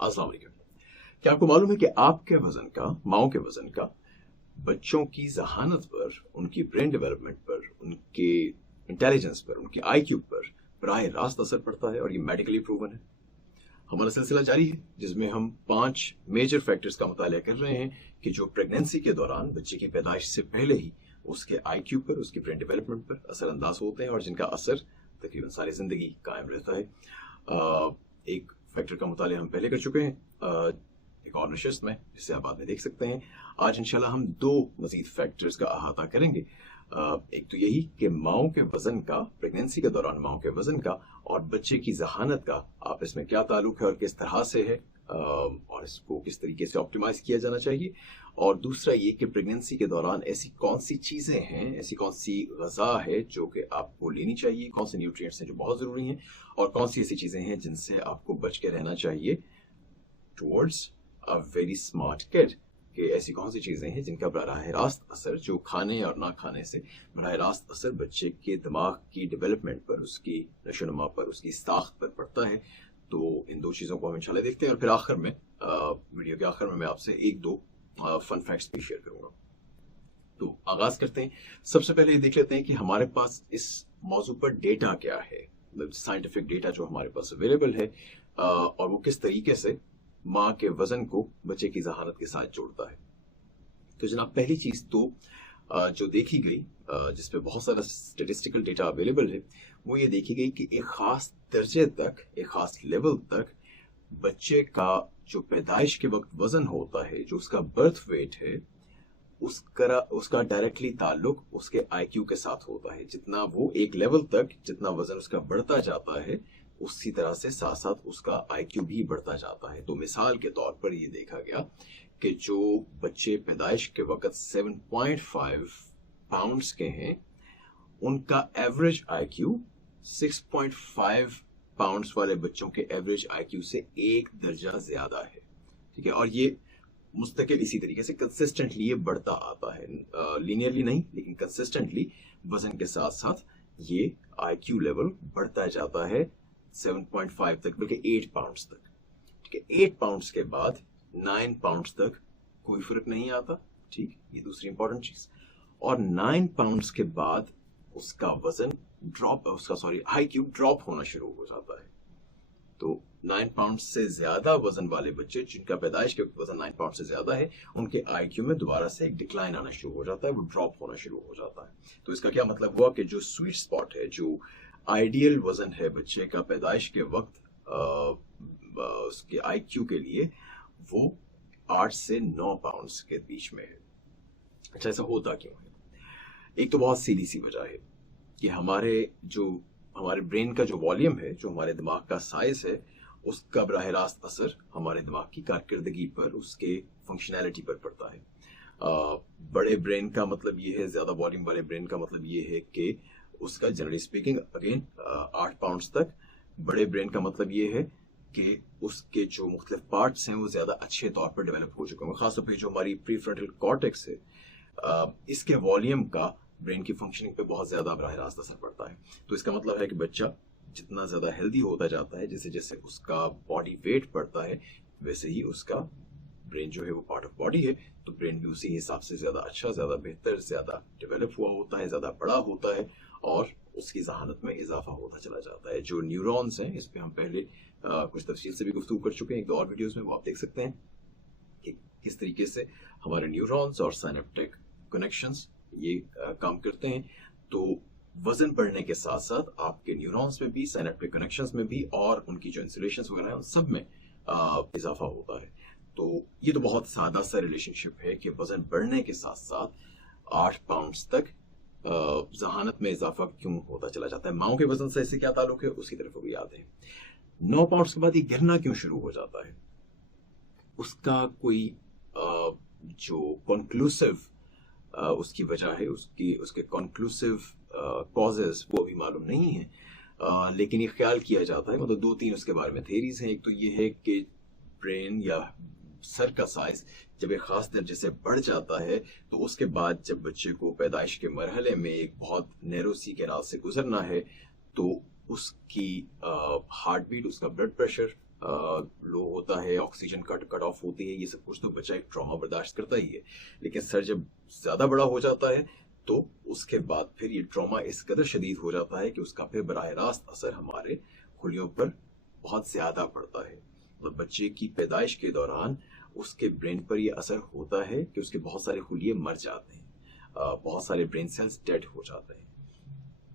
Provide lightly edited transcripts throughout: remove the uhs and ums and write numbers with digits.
अस्सलाम वालेकुम। क्या आपको मालूम है कि आपके वजन का, माओ के वजन का बच्चों की जहानत पर, उनकी ब्रेन डेवलपमेंट पर, उनके इंटेलिजेंस पर, उनके आईक्यू पर बराह रास्त असर पड़ता है और ये मेडिकली प्रूवन है। हमारा सिलसिला जारी है जिसमें हम 5 मेजर फैक्टर्स का मुताला कर रहे हैं कि जो प्रेगनेंसी के दौरान बच्चे की पैदाइश से पहले ही उसके आईक्यू पर, उसकी ब्रेन डेवलपमेंट पर असरअंदाज होते हैं और जिनका असर तकरीबन सारी जिंदगी कायम रहता है। एक फैक्टर का मुताला हम पहले कर चुके हैं एक और नशिस्त में, जिसे आप बाद में देख सकते हैं। आज इंशाल्लाह हम 2 मजीद फैक्टर्स का अहाता करेंगे। एक तो यही कि माओ के वजन का, प्रेगनेंसी के दौरान माओ के वजन का और बच्चे की जहानत का आपस में क्या ताल्लुक है और किस तरह से है, और इसको किस तरीके से ऑप्टिमाइज किया जाना चाहिए। और दूसरा ये कि प्रेगनेंसी के दौरान ऐसी कौन सी चीज़ें हैं, ऐसी कौन सी ग़िज़ा है जो कि आपको लेनी चाहिए, कौन से न्यूट्रिएंट्स हैं जो बहुत ज़रूरी हैं और कौन सी ऐसी चीज़ें हैं जिनसे आपको बच के रहना चाहिए towards a very smart kid. कि ऐसी कौन सी चीज़ें हैं जिनका बराह रास्त असर, जो खाने और ना खाने से बराह रास्त असर बच्चे के दिमाग की डेवलपमेंट पर, उसकी नशोनुमा पर, उसकी साख्त पर पड़ता है। तो इन 2 चीज़ों को हम इंशाल्लाह देखते हैं और फिर आखिर में, वीडियो के आखिर में मैं आपसे 1-2 फन फैक्ट्स भी शेयर करूंगा। तो आगाज करते हैं। सबसे पहले ये देख लेते हैं कि हमारे पास इस मौजू पर डेटा क्या है, मतलब साइंटिफिक डेटा जो हमारे पास अवेलेबल है, और वो किस तरीके से माँ के वजन को बच्चे की जहानत के साथ जोड़ता है। तो जनाब, पहली चीज तो जो देखी गई, जिस पे बहुत सारा स्टेटिस्टिकल डेटा अवेलेबल है, वो ये देखी गई कि एक खास दर्जे तक, एक खास लेवल तक बच्चे का जो पैदाइश के वक्त वजन होता है, जो उसका बर्थ वेट है, उसका डायरेक्टली ताल्लुक उसके आईक्यू के साथ होता है। जितना वो एक लेवल तक, जितना वजन उसका बढ़ता जाता है, उसी तरह से साथ साथ उसका आईक्यू भी बढ़ता जाता है। तो मिसाल के तौर पर ये देखा गया कि जो बच्चे पैदाइश के वक्त 7.5 पाउंड्स के हैं, उनका एवरेज आईक्यू 6.5 पाउंड्स वाले बच्चों के एवरेज आईक्यू से 1 दर्जा ज्यादा है। ठीक है, और ये मुस्तकिल इसी तरीके से कंसिस्टेंटली ये बढ़ता आता है, लीनियरली नहीं लेकिन कंसिस्टेंटली वजन के साथ साथ ये आईक्यू लेवल बढ़ता जाता है 7.5 तक, बल्कि 8 पाउंड्स तक। ठीक है, 8 पाउंड्स के बाद 9 पाउंड्स तक कोई फर्क नहीं आता। ठीक, ये दूसरी इंपॉर्टेंट चीज। और 9 पाउंड्स के बाद उसका वजन आईक्यू ड्रॉप होना शुरू हो जाता है। तो 9 पाउंड से ज्यादा वजन वाले बच्चे, जिनका पैदाइश के वजन 9 पाउंड से ज्यादा है, उनके आईक्यू में दोबारा से एक डिक्लाइन आना शुरू हो जाता है, वो ड्रॉप होना शुरू हो जाता है। तो इसका क्या मतलब हुआ कि जो स्वीट स्पॉट है, जो आइडियल वजन है बच्चे का पैदाइश के वक्त उसके आईक्यू के लिए, वो 8 से 9 पाउंड्स के बीच में है। अच्छा, ऐसा होता क्यों है? एक तो बहुत सीधी सी वजह है कि हमारे ब्रेन का जो वॉल्यूम है, जो हमारे दिमाग का साइज है, उसका बराह रास्त असर हमारे दिमाग की कारकर्दगी पर, उसके फंक्शनैलिटी पर पड़ता है। बड़े ब्रेन का मतलब ये है, ज्यादा वॉल्यूम वाले ब्रेन का मतलब ये है कि उसका जनरली स्पीकिंग अगेन 8 पाउंड्स तक। बड़े ब्रेन का मतलब ये है कि उसके जो मुख्तलिफ पार्ट्स हैं वो ज्यादा अच्छे तौर पर डेवलप हो चुके हैं। खासतौर पर जो हमारी प्रीफ्रंटल कॉर्टेक्स है, इसके वॉल्यूम का ब्रेन की फंक्शनिंग पे बहुत ज्यादा बराह रास्त असर पड़ता है। तो इसका मतलब है कि बच्चा जितना ज्यादा हेल्दी होता जाता है, जैसे जैसे उसका बॉडी वेट बढ़ता है, वैसे ही उसका ब्रेन जो है वो पार्ट ऑफ बॉडी है, तो ब्रेन भी उसी हिसाब से ज्यादा अच्छा, ज्यादा बेहतर, ज्यादा डेवलप हुआ होता है, ज्यादा बड़ा होता है और उसकी जहानत में इजाफा होता चला जाता है। जो न्यूरॉन्स हैं, इस पे हम पहले कुछ तफसील से भी गुफ्तगू कर चुके हैं 1-2 और वीडियोस में, वो आप देख सकते हैं कि किस तरीके से हमारे न्यूरॉन्स और साइनेप्टिक कनेक्शंस ये काम करते हैं। तो वजन बढ़ने के साथ साथ आपके न्यूरॉन्स में भी, साइनेप्टिक कनेक्शंस में भी, और उनकी जो इंसुलेशंस वगैरह है, उन सब में इजाफा होता है। तो ये तो बहुत सादा सा रिलेशनशिप है कि वजन बढ़ने के साथ साथ 8 पाउंड्स तक जहानत में इजाफा क्यों होता चला जाता है। माओ के वजन से इससे क्या ताल्लुक है, उसकी तरफ भी याद है। 9 पाउंड्स के बाद ये गिरना क्यों शुरू हो जाता है, उसका कोई जो कंक्लूसिव उसकी वजह है, उसके कंक्लूसिव कॉजेज वो अभी मालूम नहीं है, लेकिन ये ख्याल किया जाता है, मतलब 2-3 उसके बारे में थेरीज हैं। एक तो ये है कि ब्रेन या सर का साइज जब एक खास दर्जे से बढ़ जाता है, तो उसके बाद जब बच्चे को पैदाइश के मरहले में एक बहुत नैरो सी के रात से गुजरना है, तो उसकी हार्ट बीट, उसका ब्लड प्रेशर लो होता है, ऑक्सीजन कट ऑफ होती है, ये सब कुछ तो बच्चा एक ट्रॉमा बर्दाश्त करता ही है। लेकिन सर जब ज्यादा बड़ा हो जाता है तो उसके बाद फिर ये ट्रॉमा इस कदर शदीद हो जाता है कि उसका फिर बराह रास्त असर हमारे खुलियों पर बहुत ज्यादा पड़ता है। और बच्चे की पैदाइश के दौरान उसके ब्रेन पर यह असर होता है कि उसके बहुत सारे खुलिये मर जाते हैं, बहुत सारे ब्रेन सेल्स डेड हो जाते हैं।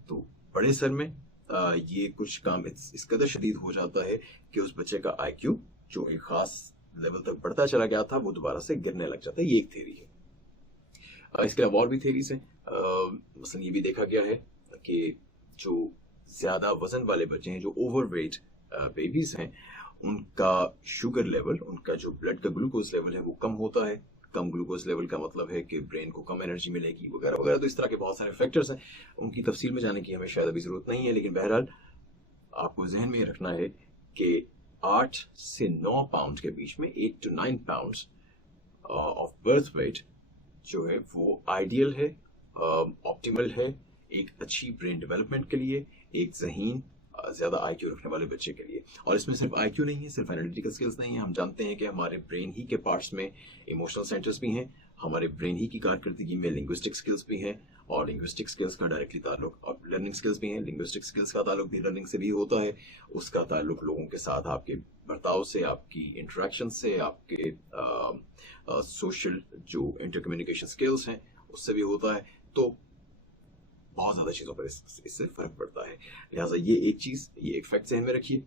तो बड़े सर में ये कुछ काम इस कदर शदीद हो जाता है कि उस बच्चे का आईक्यू जो एक खास लेवल तक बढ़ता चला गया था वो दोबारा से गिरने लग जाता है। ये एक थ्योरी है। इसके अलावा और भी थ्योरीज हैं। मसलन ये भी देखा गया है कि जो ज्यादा वजन वाले बच्चे हैं, जो ओवरवेट बेबीज हैं, उनका शुगर लेवल, उनका जो ब्लड का ग्लूकोज लेवल है वो कम होता है। कम ग्लूकोज लेवल का मतलब है कि ब्रेन को कम एनर्जी मिलेगी वगैरह वगैरह। तो इस तरह के बहुत सारे फैक्टर्स हैं, उनकी तफसील में जाने की हमें शायद अभी जरूरत नहीं है। लेकिन बहरहाल आपको जहन में रखना है कि 8 से 9 पाउंड के बीच में, 8 to 9 pounds of birth weight जो है वो आइडियल है, ऑप्टिमल है एक अच्छी ब्रेन डेवलपमेंट के लिए, एक ज़हीन ज्यादा आईक्यू रखने वाले बच्चे के लिए। और इसमें सिर्फ आईक्यू नहीं है, सिर्फ एनालिटिकल स्किल्स नहीं है। हम जानते हैं कि हमारे ब्रेन ही के पार्ट्स में इमोशनल सेंटर्स भी हैं, हमारे ब्रेन ही की कारकर्दगी में लिंग्विस्टिक स्किल्स भी हैं, और लिंग्विस्टिक स्किल्स का डायरेक्टली ताल्लुक, और लर्निंग स्किल्स भी हैं, लिंग्विस्टिक स्किल्स का ताल्लुक भी लर्निंग से भी होता है। उसका ताल्लुक लोगों के साथ आपके बर्ताव से, आपकी इंटरेक्शन से, आपके सोशल जो इंटरकम्युनिकेशन स्किल्स हैं उससे भी होता है। तो बहुत ज्यादा चीजों पर इससे फर्क पड़ता है। लिहाजा ये एक चीज, ये एक फैक्ट ज़हन में रखिए।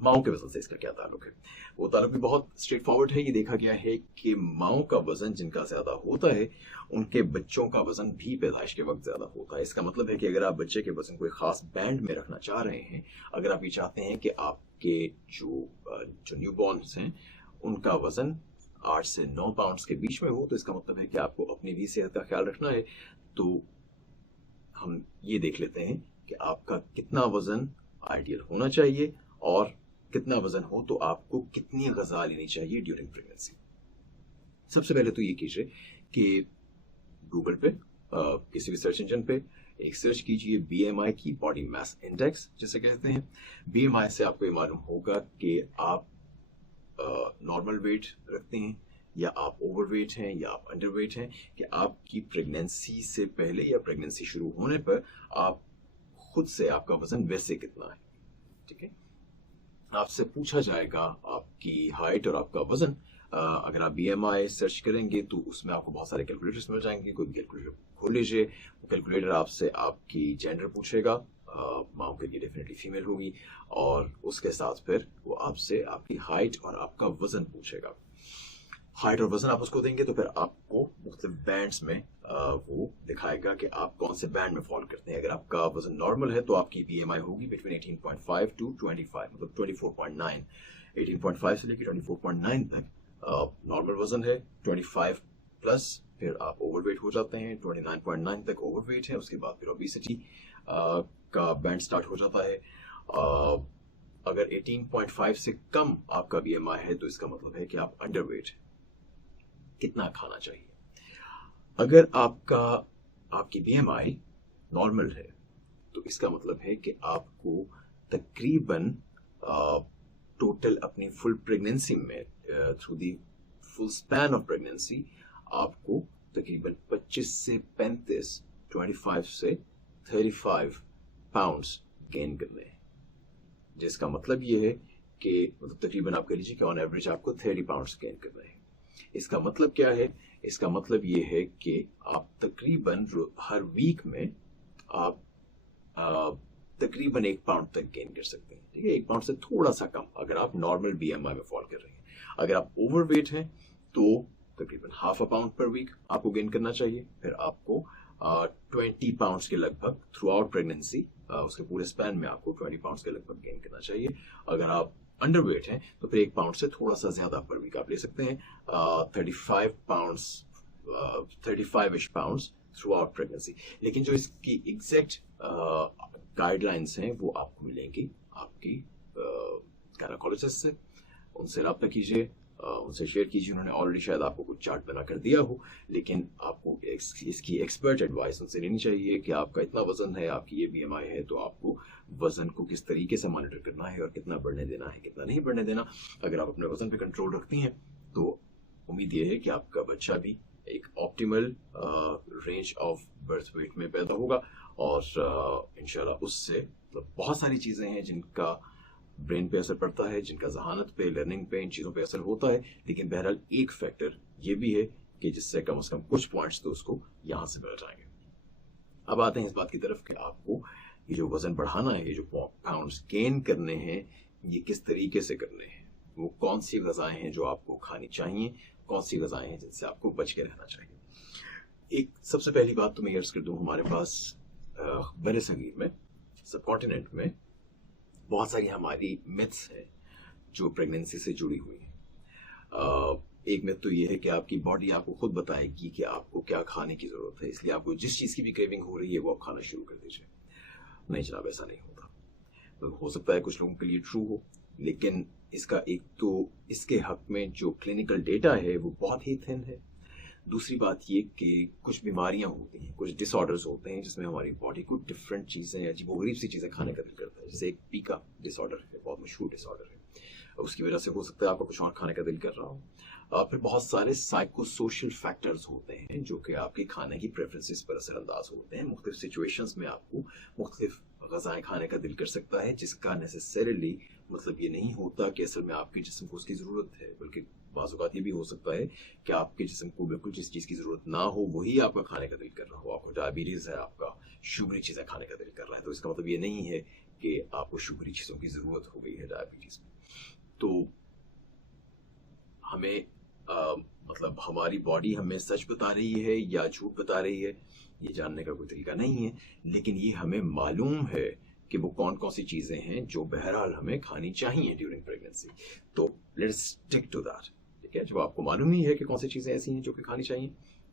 माओ के वजन से इसका क्या ताल्लुक है? वो ताल्लुक भी बहुत स्ट्रेट फॉरवर्ड है। ये देखा गया है कि माओ का वजन जिनका ज्यादा होता है उनके बच्चों का वजन भी पैदाइश के वक्त ज्यादा होता है। इसका मतलब है कि अगर आप बच्चे के वजन को एक खास बैंड में रखना चाह रहे हैं, अगर आप ये चाहते हैं कि आपके जो न्यूबॉर्न्स हैं उनका वजन 8 से 9 पाउंड्स के बीच में हो, तो इसका मतलब है कि आपको अपनी भी सेहत का ख्याल रखना है। तो हम ये देख लेते हैं कि आपका कितना वजन आइडियल होना चाहिए और कितना वजन हो तो आपको कितनी ग़िज़ा लेनी चाहिए ड्यूरिंग प्रेगनेंसी। सबसे पहले तो ये कीजिए कि गूगल पे किसी भी सर्च इंजन पे एक सर्च कीजिए BMI की, बॉडी मास इंडेक्स जिसे कहते हैं। BMI से आपको ये मालूम होगा कि आप नॉर्मल वेट रखते हैं या आप ओवरवेट हैं या आप अंडरवेट हैं, कि आपकी प्रेगनेंसी से पहले या प्रेगनेंसी शुरू होने पर आप खुद से आपका वजन वैसे कितना है। ठीक है, आपसे पूछा जाएगा आपकी हाइट और आपका वजन। अगर आप BMI सर्च करेंगे तो उसमें आपको बहुत सारे कैलकुलेटर्स मिल जाएंगे। कोई भी कैलकुलेटर खोल लीजिए, वो कैलकुलेटर आपसे आपकी जेंडर पूछेगा, माँ के लिए डेफिनेटली फीमेल होगी, और उसके साथ फिर वो आपसे आपकी हाइट और आपका वजन पूछेगा। हाइट और वजन आप उसको देंगे तो फिर आपको मुख्तलिफ बैंड्स में वो दिखाएगा कि आप कौन से बैंड में फॉल करते हैं। अगर आपका वजन नॉर्मल है तो आपकी BMI होगी बिटवीन 18.5 to 25, मतलब 24.9। 18.5 से लेकर 24.9 तक नॉर्मल वजन है। 25 प्लस फिर आप ओवरवेट हो जाते हैं। 29.9 तक ओवरवेट है, उसके बाद फिर ओबेसिटी का बैंड स्टार्ट हो जाता है। अगर 18.5 से कम आपका BMI है तो इसका मतलब है कि आप अंडरवेट है। कितना खाना चाहिए? अगर आपकी BMI नॉर्मल है तो इसका मतलब है कि आपको तकरीबन टोटल अपनी फुल प्रेगनेंसी में, through the full span of pregnancy, आपको तकरीबन 25 से 35, 25 से 35 पाउंड्स गेन करने हैं। जिसका मतलब ये है कि मतलब तकरीबन आप कह लीजिए कि ऑन एवरेज आपको 30 पाउंड्स गेन करना है। इसका मतलब क्या है? इसका मतलब ये है कि आप तकरीबन हर वीक में आप तकरीबन 1 पाउंड तक गेन कर सकते हैं। ठीक है, 1 पाउंड से थोड़ा सा कम अगर आप नॉर्मल BMI में फॉल कर रहे हैं। अगर आप ओवरवेट हैं तो तकरीबन ½ पाउंड पर वीक आपको गेन करना चाहिए। फिर आपको 20 पाउंड्स के लगभग थ्रू आउट प्रेगनेंसी, उसके पूरे स्पैन में आपको 20 पाउंड्स के लगभग गेन करना चाहिए। अगर आप अंडरवेट हैं तो फिर 1 पाउंड से थोड़ा सा ज्यादा पर वीक आप ले सकते हैं। 35-ish pounds through out pregnancy. लेकिन जो इसकी एग्जैक्ट गाइडलाइंस हैं वो आपको मिलेंगी आपकी गायनेकोलॉजिस्ट से। उनसे रब्ता कीजिए, उनसे शेयर कीजिए। उन्होंने ऑलरेडी शायद आपको कुछ चार्ट बना कर दिया हो, लेकिन आपको इसकी एक्सपर्ट एडवाइस उनसे लेनी चाहिए कि आपका इतना वजन है, आपकी ये BMI है, तो आपको वजन को किस तरीके से मॉनिटर करना है और कितना बढ़ने देना है, कितना नहीं बढ़ने देना। अगर आप अपने वजन पे कंट्रोल रखती हैं तो उम्मीद ये है कि आपका बच्चा भी एक optimal range of birth weight में पैदा होगा, और इंशाल्लाह उससे मतलब बहुत सारी चीज़ें हैं जिनका ब्रेन पे असर पड़ता है, जिनका जहानत पे, लर्निंग पे, इन चीज़ों पे असर होता है। लेकिन बहरहाल एक फैक्टर ये भी है कि जिससे कम से कम कुछ पॉइंट्स तो उसको यहाँ से मिल जाएंगे। अब आते हैं इस बात की तरफ कि आपको ये जो वजन बढ़ाना है, ये जो पाउंड्स गेन करने हैं, ये किस तरीके से करने हैं, वो कौन सी ग़िज़ाएं हैं जो आपको खानी चाहिए, कौन सी ग़िज़ाएं हैं जिनसे आपको बच के रहना चाहिए। एक सबसे पहली बात तो मैं अर्ज़ कर दूँ, हमारे पास बड़े सगीर में, सब कॉन्टिनेंट में बहुत सारी हमारी मिथ्स हैं जो प्रेगनेंसी से जुड़ी हुई हैं। एक मिथ तो ये है कि आपकी बॉडी आपको खुद बताएगी कि आपको क्या खाने की ज़रूरत है, इसलिए आपको जिस चीज़ की भी क्रेविंग हो रही है वो आप खाना शुरू कर दीजिए। नहीं जनाब, ऐसा नहीं होता। तो हो सकता है कुछ लोगों के लिए ट्रू हो, लेकिन इसका एक तो इसके हक में जो क्लिनिकल डेटा है वो बहुत ही थिन है। दूसरी बात ये कि कुछ बीमारियां होती हैं, कुछ डिसऑर्डर्स होते हैं जिसमें हमारी बॉडी को डिफरेंट चीज़ें, अजीबोगरीब सी चीज़ें खाने का दिल करता है। जैसे एक पीका डिसऑर्डर है, बहुत मशहूर डिसऑर्डर है, उसकी वजह से हो सकता है आपको कुछ और खाने का दिल कर रहा हो। फिर बहुत सारे साइको सोशल फैक्टर्स होते हैं जो कि आपके खाने की प्रेफरेंसेस पर असरअंदाज होते हैं। मुख्तलिफ सिचुएशंस में आपको मुख्तलिफ ग़िज़ाएं खाने का दिल कर सकता है, जिसका नेसेसरीली मतलब ये नहीं होता कि असल में आपके जिस्म को उसकी ज़रूरत है, बल्कि बाज़-औक़ात ये भी हो सकता है कि आपके जिस्म को बिल्कुल जिस चीज़ की ज़रूरत ना हो वही आपका खाने का दिल कर रहा हो। आपको डायबिटीज़ है, आपका शुगरी चीज़ें खाने का दिल कर रहा है, तो इसका मतलब ये नहीं है कि आपको शुगरी चीज़ों की ज़रूरत हो गई है डायबिटीज़ में। तो हमें मतलब हमारी बॉडी हमें सच बता रही है या झूठ बता रही है, ये जानने का कोई तरीका नहीं है, लेकिन ये हमें मालूम है कि वो कौन कौन सी चीज़ें हैं जो बहरहाल हमें खानी चाहिए ड्यूरिंग प्रेगनेंसी। तो लेट्स स्टिक टू दैट। ठीक है, जब आपको मालूम ही है कि कौन सी चीज़ें ऐसी हैं जो कि खानी चाहिए,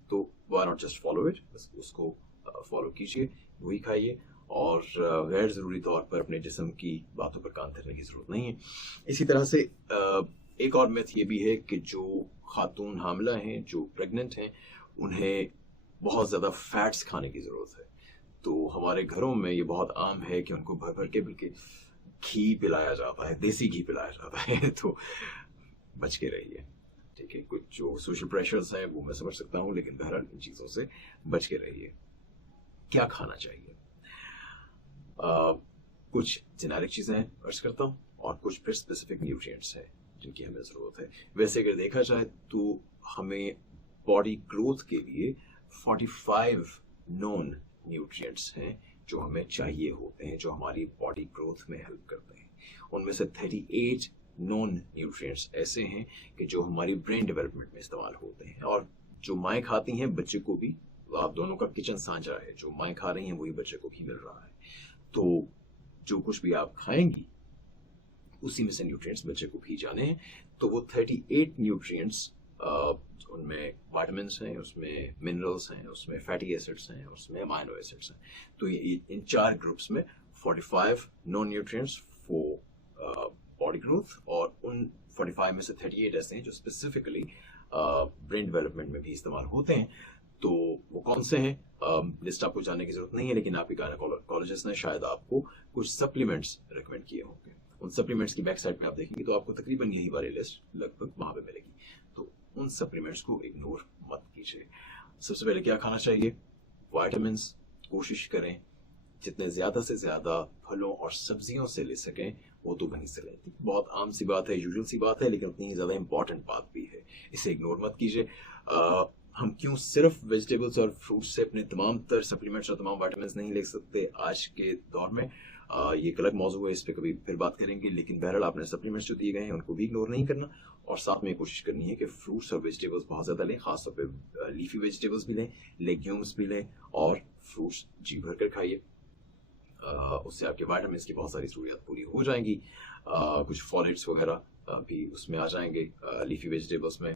तो why not just follow it, बस उसको फॉलो कीजिए, वही खाइए, और गैर ज़रूरी तौर पर अपने जिस्म की बातों पर कान धरने की ज़रूरत नहीं है। इसी तरह से एक और मिथ ये भी है कि जो खातून हामिला हैं, जो प्रेग्नेंट हैं, उन्हें बहुत ज़्यादा फैट्स खाने की ज़रूरत है। तो हमारे घरों में ये बहुत आम है कि उनको भर भर के बल्कि घी पिलाया जाता है, देसी घी पिलाया जाता है, तो बच के रहिए। ठीक है, कुछ जो सोशल प्रेशर्स हैं वो मैं समझ सकता हूँ, लेकिन बहरहाल इन चीज़ों से बच के रहिए। क्या खाना चाहिए? कुछ जेनेरिक चीज़ें अर्ज करता हूँ और कुछ फिर स्पेसिफिक न्यूट्रिएंट्स हैं जिनकी हमें ज़रूरत है। वैसे अगर देखा जाए तो हमें बॉडी ग्रोथ के लिए 45 नॉन न्यूट्रिएंट्स हैं जो हमें चाहिए होते हैं, जो हमारी बॉडी ग्रोथ में हेल्प करते हैं। उनमें से 38 नॉन न्यूट्रिएंट्स ऐसे हैं कि जो हमारी ब्रेन डेवलपमेंट में इस्तेमाल होते हैं, और जो माएँ खाती हैं बच्चे को भी, आप दोनों का किचन साझा है, जो माएँ खा रही हैं वही बच्चे को भी मिल रहा है। तो जो कुछ भी आप खाएंगी उसी में से न्यूट्रिएंट्स बच्चे को भी जाने हैं। तो वो 38 न्यूट्रिएंट्स, उनमें विटामिन्स हैं, उसमें मिनरल्स हैं, उसमें फैटी एसिड्स हैं, उसमें अमाइनो एसिड्स हैं। तो ये इन 4 ग्रुप्स में 45 non nutrients for body growth, और उन 45 में से 38 ऐसे हैं जो स्पेसिफिकली ब्रेन डेवलपमेंट में भी इस्तेमाल होते हैं। तो वो कौन से हैं, लिस्ट आपको जानने की जरूरत नहीं है, लेकिन आपके गायनेकोलॉजिस्ट ने शायद आपको कुछ सप्लीमेंट्स रिकमेंड किए होंगे। उन सप्लीमेंट्स की बैक साइड में आप देखेंगे तो आपको तकरीबन यही वाली लिस्ट लगभग वहां पे मिलेगी। तो उन सप्लीमेंट्स को इग्नोर मत कीजिए। सबसे पहले क्या खाना चाहिए? विटामिन्स कोशिश करें जितने ज़्यादा से ज़्यादा फलों और सब्जियों से ले सकें वो तो वहीं से लें। बहुत आम सी बात है, यूजुअल सी बात है, लेकिन उतनी ही ज़्यादा इंपॉर्टेंट बात भी है, इसे इग्नोर मत कीजिए। हम क्यों सिर्फ वेजिटेबल्स और फ्रूट्स से अपने तमाम तर सप्लीमेंट्स और तमाम विटामिन्स नहीं ले सकते आज के दौर में, ये एक अलग मौजू है, इस पर कभी फिर बात करेंगे। लेकिन बहरहाल आपने सप्लीमेंट्स जो दिए गए हैं उनको भी इग्नोर नहीं करना, और साथ में कोशिश करनी है कि फ्रूट्स और वेजिटेबल्स बहुत ज़्यादा लें, खासतौर पे लीफी वेजिटेबल्स भी लें, लेग्यूम्स भी लें, और फ्रूट्स जी भर कर खाइए। उससे आपके विटामिन्स की बहुत सारी ज़रूरियात पूरी हो जाएंगी। कुछ फॉलेट्स वगैरह भी उसमें आ जाएंगे लीफी वेजिटेबल्स में।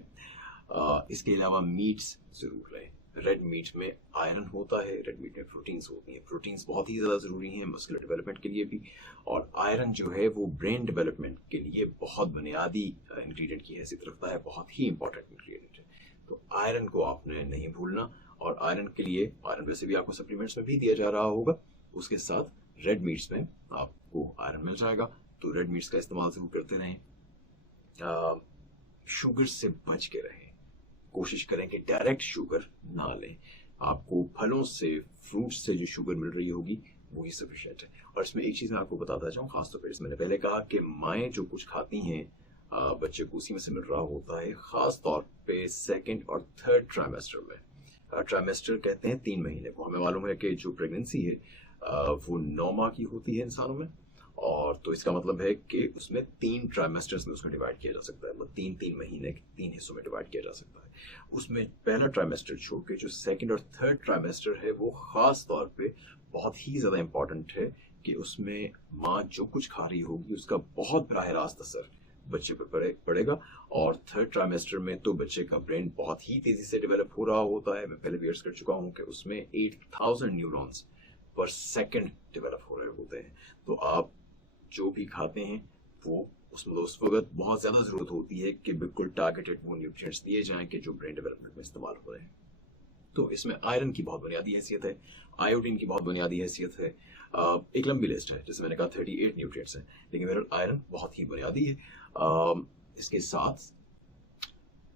इसके अलावा मीट्स ज़रूर लें, रेड मीट में आयरन होता है, रेड मीट में प्रोटीन्स होती हैं। प्रोटीन्स बहुत ही ज़्यादा ज़रूरी हैं मस्कुलर डेवलपमेंट के लिए भी, और आयरन जो है वो ब्रेन डेवलपमेंट के लिए बहुत बुनियादी इंग्रेडिएंट की हैसियत रखता है, बहुत ही इंपॉर्टेंट इंग्रेडिएंट है। तो आयरन को आपने नहीं भूलना, और आयरन के लिए, आयरन वैसे भी आपको सप्लीमेंट्स में भी दिया जा रहा होगा, उसके साथ रेड मीट्स में आपको आयरन मिल जाएगा। तो रेड मीट्स का इस्तेमाल जरूर करते रहें। शुगर से बच के रहें, कोशिश करें कि डायरेक्ट शुगर ना लें। आपको फलों से, फ्रूट्स से जो शुगर मिल रही होगी वही सफिशिएंट है। और इसमें एक चीज मैं आपको बताता जाऊं, खासतौर पर मैंने पहले कहा कि माएँ जो कुछ खाती हैं बच्चे को उसी में से मिल रहा होता है, खास तौर पे सेकंड और थर्ड ट्राइमेस्टर में। ट्राइमेस्टर कहते हैं 3 महीने को। हमें मालूम है कि जो प्रेगनेंसी है वो 9 माह की होती है इंसानों में, और तो इसका मतलब है कि उसमें 3 ट्राइमेस्टर्स में उसको डिवाइड किया जा सकता है, मतलब 3-3 महीने के 3 हिस्सों में डिवाइड किया जा सकता है। उसमें पहला ट्राइमेस्टर छोड़ के जो सेकंड और थर्ड ट्राइमेस्टर है वो खास तौर पे बहुत ही ज्यादा इंपॉर्टेंट है कि उसमें माँ जो कुछ खा रही होगी उसका बहुत बराह रास्त असर बच्चे पर पड़ेगा। और थर्ड ट्राइमेस्टर में तो बच्चे का ब्रेन बहुत ही तेजी से डेवलप हो रहा होता है। मैं पहले भी अर्ज कर चुका हूँ कि उसमें 8000 न्यूरॉन्स पर सेकंड डेवलप हो रहे होते हैं। तो आप जो भी खाते हैं वो उसमें उस वक्त बहुत ज्यादा जरूरत होती है कि बिल्कुल टारगेटेड वो न्यूट्रिएंट्स दिए जाएं कि जो ब्रेन डेवलपमेंट में इस्तेमाल हो रहे हैं। तो इसमें आयरन की बहुत बुनियादी हैसियत है, आयोडीन की बहुत बुनियादी हैसियत है। एक लंबी लिस्ट है, जैसे मैंने कहा 38 न्यूट्रिएंट्स हैं, लेकिन मेरा आयरन बहुत ही बुनियादी है। इसके साथ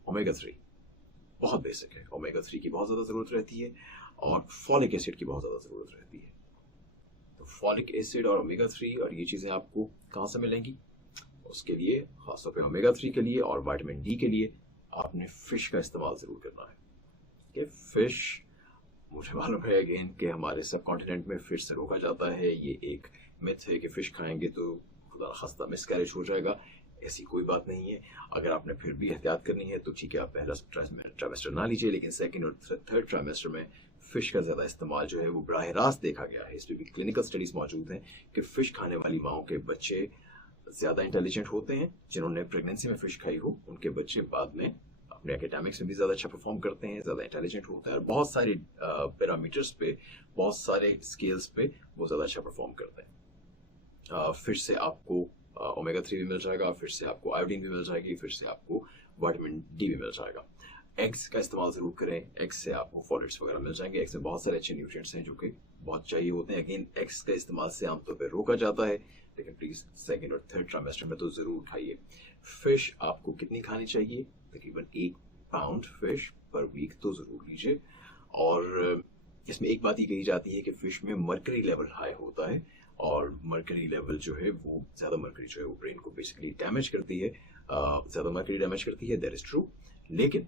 ओमेगा 3 बहुत बेसिक है, ओमेगा 3 की बहुत ज्यादा जरूरत रहती है, और फॉलिक एसिड की बहुत ज्यादा जरूरत रहती है। तो फॉलिक एसिड और ओमेगा 3 और ये चीजें आपको कहाँ से मिलेंगी? उसके लिए, खासतौर पे ओमेगा 3 के लिए और विटामिन डी के लिए, आपने फिश का इस्तेमाल जरूर करना है। कि फिश, मुझे मालूम है अगेन कि हमारे सब कॉन्टिनेंट में फिश से रोका जाता है, ये एक मिथ है कि फिश खाएंगे तो खुदा खास्ता मिसकैरेज हो जाएगा। ऐसी कोई बात नहीं है। अगर आपने फिर भी एहतियात करनी है तो ठीक है, आप पहला ट्राइमेस्टर ना लीजिए, लेकिन सेकंड और थर्ड ट्राइमेस्टर में फिश का ज्यादा इस्तेमाल जो है वो बराह रास्त देखा गया है। इस पर भी क्लिनिकल स्टडीज मौजूद हैं कि फिश खाने वाली माओं के बच्चे ज्यादा इंटेलिजेंट होते हैं। जिन्होंने प्रेगनेंसी में फिश खाई हो उनके बच्चे बाद में अपने एकेडमिक्स में भी ज्यादा अच्छा परफॉर्म करते हैं, ज्यादा इंटेलिजेंट होते हैं, और बहुत सारे पैरामीटर्स पे, बहुत सारे स्केल्स पे वो ज्यादा अच्छा परफॉर्म करते हैं। फिश से आपको ओमेगा 3 भी मिल जाएगा, फिर से आपको आयोडीन भी मिल जाएगी, फिर से आपको विटामिन डी भी मिल जाएगा। एग्स का इस्तेमाल जरूर करें, एग्स से आपको फॉलेट्स वगैरह मिल जाएंगे। एग्स में बहुत सारे अच्छे न्यूट्रिएंट्स हैं जो कि बहुत चाहिए होते हैं। अगेन एग्स का इस्तेमाल से आमतौर पर रोका जाता है, लेकिन प्लीज सेकंड और थर्ड ट्राइमेस्टर में तो जरूर खाइए। फिश आपको कितनी खानी चाहिए? तकरीबन 1 पाउंड फिश पर वीक तो जरूर लीजिए। और इसमें एक बात ही कही जाती है कि फिश में मर्करी लेवल हाई होता है, और मर्करी लेवल जो है वो, ज्यादा मर्करी जो है वो ब्रेन को बेसिकली डैमेज करती है, ज्यादा मर्करी डैमेज करती है, दैट इज ट्रू। लेकिन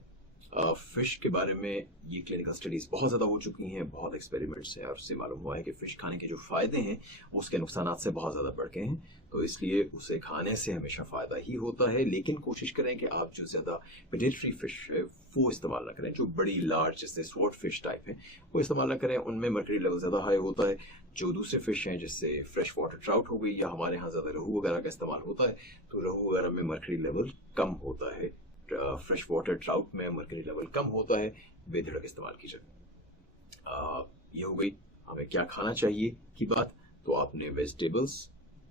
फिश के बारे में ये क्लिनिकल स्टडीज बहुत ज्यादा हो चुकी हैं, बहुत एक्सपेरिमेंट्स हैं, और उससे मालूम हुआ है कि फिश खाने के जो फायदे हैं उसके नुकसान से बहुत ज्यादा बढ़ गए हैं। तो इसलिए उसे खाने से हमेशा फायदा ही होता है, लेकिन कोशिश करें कि आप जो ज्यादा प्रेडेटरी फिश है वो इस्तेमाल ना करें। जो बड़ी लार्ज जैसे स्वॉर्ड फिश टाइप है वो इस्तेमाल ना करें, उनमें मर्करी लेवल ज्यादा हाई होता है। जो दूसरे फिश हैं जैसे फ्रेश वाटर ट्राउट हो गई, या हमारे यहाँ ज्यादा रोहू वगैरह का इस्तेमाल होता है, तो रोहू वगैरह में मर्करी लेवल कम होता है। फ्रेश वाटर ट्राउट में मर्करी लेवल कम होता है, बेधड़क इस्तेमाल कीजिए। ये हो गई हमें क्या खाना चाहिए की बात। तो आपने वेजिटेबल्स,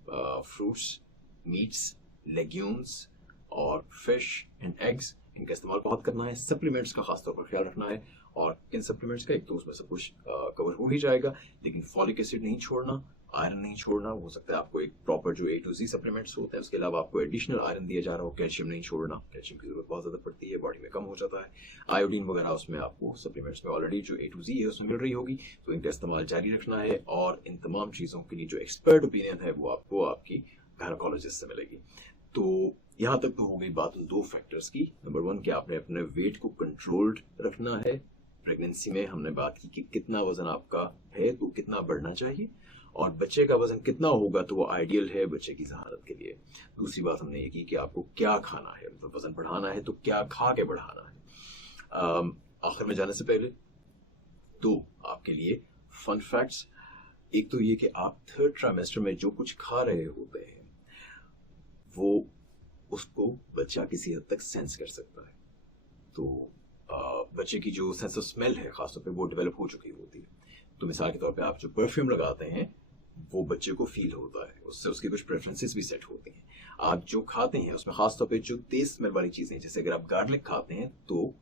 फ्रूट्स, मीट्स, लेग्यूम्स और फिश एंड एग्स, इनका इस्तेमाल बहुत करना है। सप्लीमेंट्स का खासतौर पर ख्याल रखना है, और इन सप्लीमेंट्स का एक तो उसमें सब कुछ कवर हो ही जाएगा, लेकिन फॉलिक एसिड नहीं छोड़ना, आयरन नहीं छोड़ना। हो सकता है आपको एक प्रॉपर जो A to Z सप्लीमेंट्स होते हैं उसके अलावा आपको एडिशनल आयरन दिया जा रहा हो। कैल्शियम नहीं छोड़ना, कैल्शियम की जरूरत बहुत ज्यादा पड़ती है, बॉडी में कम हो जाता है। आयोडीन वगैरह उसमें आपको सप्लीमेंट्स में ऑलरेडी जो A to Z है उसमें मिल रही होगी, तो इनका इस्तेमाल जारी रखना है। और इन तमाम चीजों के लिए जो एक्सपर्ट ओपिनियन है वो आपको आपकी गायनेकोलॉजिस्ट से मिलेगी। तो यहाँ तक तो हो गई बात उन 2 फैक्टर्स की। नंबर 1 कि आपने अपने वेट को कंट्रोल्ड रखना है। प्रेगनेंसी में हमने बात की कि कितना वजन आपका है तो कितना बढ़ना चाहिए, और बच्चे का वजन कितना होगा तो वो आइडियल है बच्चे की जहानत के लिए। दूसरी बात हमने ये की कि आपको क्या खाना है, मतलब वजन बढ़ाना है तो क्या खा के बढ़ाना है। आखिर में जाने से पहले तो आपके लिए फन फैक्ट्स। एक तो ये कि आप थर्ड ट्राइमेस्टर में जो कुछ खा रहे होते हैं वो उसको बच्चा किसी हद तक सेंस कर सकता है। तो बच्चे की जो सेंस ऑफ स्मेल है खासतौर पे वो डेवलप हो चुकी होती है। तो मिसाल के तौर पे आप जो परफ्यूम लगाते हैं वो बच्चे को फील होता है, उससे उसकी कुछ प्रेफरेंसेस भी सेट होती हैं। आप जो खाते हैं उसमें खासतौर पे जो तेज स्मेल वाली चीजें, जैसे अगर आप गार्लिक खाते हैं तो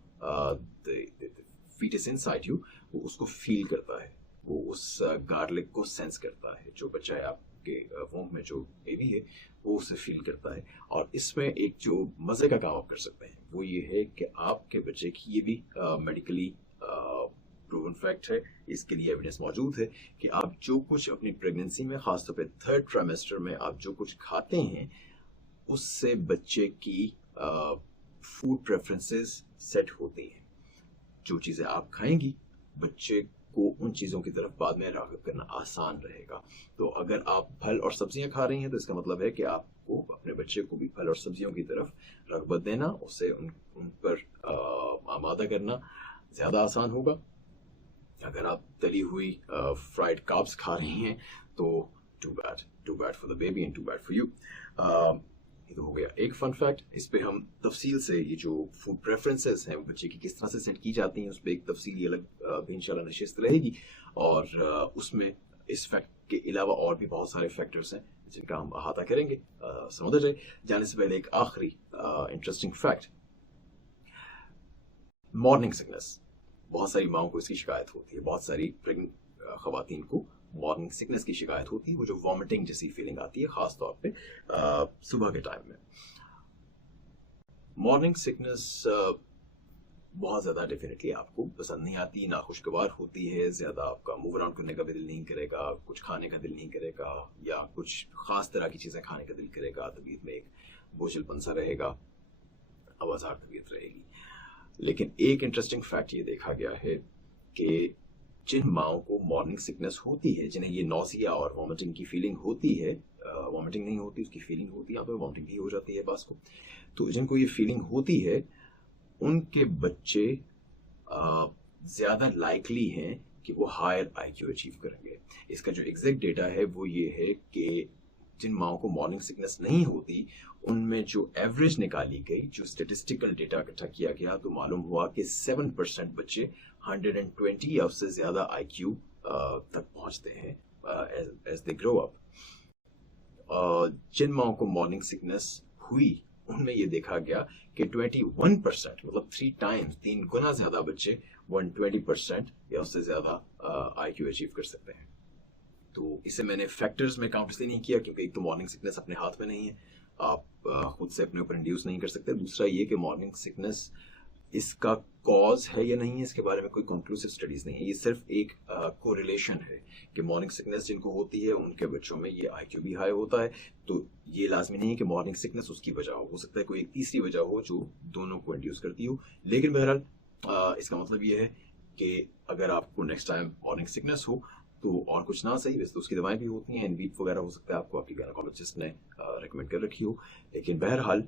फीटस इनसाइड यू वो उसको फील करता है, वो उस गार्लिक को सेंस करता है। जो बच्चा है आपके वोम में जो बेबी है वो उसे फील करता है। और इसमें एक जो मजे का काम आप कर सकते हैं वो ये है कि आपके बच्चे की, ये भी मेडिकली प्रूवन फैक्ट है, इसके लिए एविडेंस मौजूद है कि आप जो कुछ अपनी प्रेगनेंसी में खासतौर पे 3rd ट्राइमेस्टर में आप जो कुछ खाते हैं उससे बच्चे की फूड प्रेफरेंसेस सेट होती हैं। जो चीजें आप खाएंगी बच्चे को उन चीजों की तरफ बाद में राग़िब करना आसान रहेगा। तो अगर आप फल और सब्जियां खा रही हैं तो इसका मतलब है कि आपको अपने बच्चे को भी फल और सब्जियों की तरफ रग़बत देना, उससे उन पर आमादा करना ज्यादा आसान होगा। अगर आप तली हुई फ्राइड कार्ब्स खा रही हैं तो too bad for the baby and too bad for you. ये तो हो गया एक फन फैक्ट। इस पे हम तफसील से ये जो फूड प्रेफरेंसेस हैं बच्चे की किस तरह से सेट की जाती हैं उस पर एक तफसीली अलग भी इंशाल्लाह नशिस्त रहेगी। और उसमें इस फैक्ट के अलावा और भी बहुत सारे फैक्टर्स हैं जिनका हम अहाता करेंगे। समझ जाए जाने से पहले एक आखिरी इंटरेस्टिंग फैक्ट, मॉर्निंग सिकनेस। बहुत सारी माओं को इसकी शिकायत होती है, बहुत सारी प्रेग्नेंट खवातीन को मॉर्निंग सिकनेस की शिकायत होती है, वो जो वॉमिटिंग जैसी फीलिंग आती है खास तौर पे सुबह के टाइम में। मॉर्निंग सिकनेस बहुत ज्यादा डेफिनेटली आपको पसंद नहीं आती, नाखुशगवार होती है, ज्यादा आपका मूव अराउंड करने का भी दिल नहीं करेगा, कुछ खाने का दिल नहीं करेगा या कुछ खास तरह की चीजें खाने का दिल करेगा, तबीयत में एक बोझलपन सा रहेगा, आवाजार तबीयत रहेगी। लेकिन एक इंटरेस्टिंग फैक्ट ये देखा गया है कि जिन माओं को मॉर्निंग सिकनेस होती है, जिन्हें ये नौसिया और वॉमिटिंग की फीलिंग होती है, वॉमिटिंग नहीं होती उसकी फीलिंग होती है, यहाँ पे वॉमिटिंग भी हो जाती है बास को, तो जिनको ये फीलिंग होती है उनके बच्चे ज्यादा लाइकली हैं कि वो हायर IQ अचीव करेंगे। इसका जो एग्जैक्ट डेटा है वो ये है कि जिन माओं को मॉर्निंग सिकनेस नहीं होती उनमें जो एवरेज निकाली गई, जो स्टेटिस्टिकल डेटा इकट्ठा किया गया, तो मालूम हुआ कि 7% बच्चे 120 या उससे ज्यादा IQ तक पहुंचते हैं एज दे ग्रो अप। जिन माओं को मॉर्निंग सिकनेस हुई उनमें ये देखा गया कि 21% मतलब 3 टाइम्स 3 गुना ज्यादा बच्चे 120% या उससे ज्यादा IQ अचीव कर सकते हैं। तो इसे मैंने फैक्टर्स में काउंट इसलिए नहीं किया क्योंकि एक तो मॉर्निंग सिकनेस अपने हाथ में नहीं है, आप खुद से अपने ऊपर इंड्यूस नहीं कर सकते। दूसरा ये कि मॉर्निंग सिकनेस इसका कॉज है या नहीं है इसके बारे में कोई कंक्लूसिव स्टडीज नहीं है, ये सिर्फ एक कोरिलेशन है कि मॉर्निंग सिकनेस जिनको होती है उनके बच्चों में ये IQ भी हाई होता है। तो ये लाजमी नहीं है कि मॉर्निंग सिकनेस उसकी वजह हो सकता है कोई एक तीसरी वजह हो जो दोनों को इंड्यूस करती हो। लेकिन बहरहाल इसका मतलब ये है कि अगर आपको नेक्स्ट टाइम मॉर्निंग सिकनेस हो तो और कुछ ना सही, वैसे तो उसकी दवाएं भी होती हैं, एनवीप वगैरह हो सकता है आपको आपकी गायनेकोलॉजिस्ट ने रिकमेंड कर रखी हो। लेकिन बहरहाल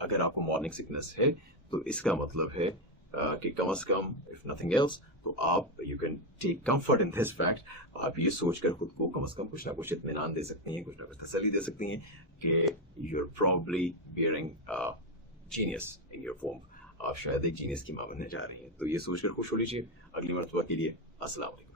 अगर आपको मॉर्निंग सिकनेस है तो इसका मतलब है कि कम से कम इफ नथिंग एल्स तो आप you can take comfort in this fact. आप ये सोचकर खुद को कम से कम कुछ ना कुछ इत्मीनान दे सकती हैं, कुछ ना कुछ तसल्ली दे सकती हैं कि you are probably bearing genius in your womb. आप शायद एक जीनियस की मां बनने जा रही हैं। तो ये सोचकर खुश हो लीजिए। अगली मरतबा के लिए अस्सलाम वालेकुम।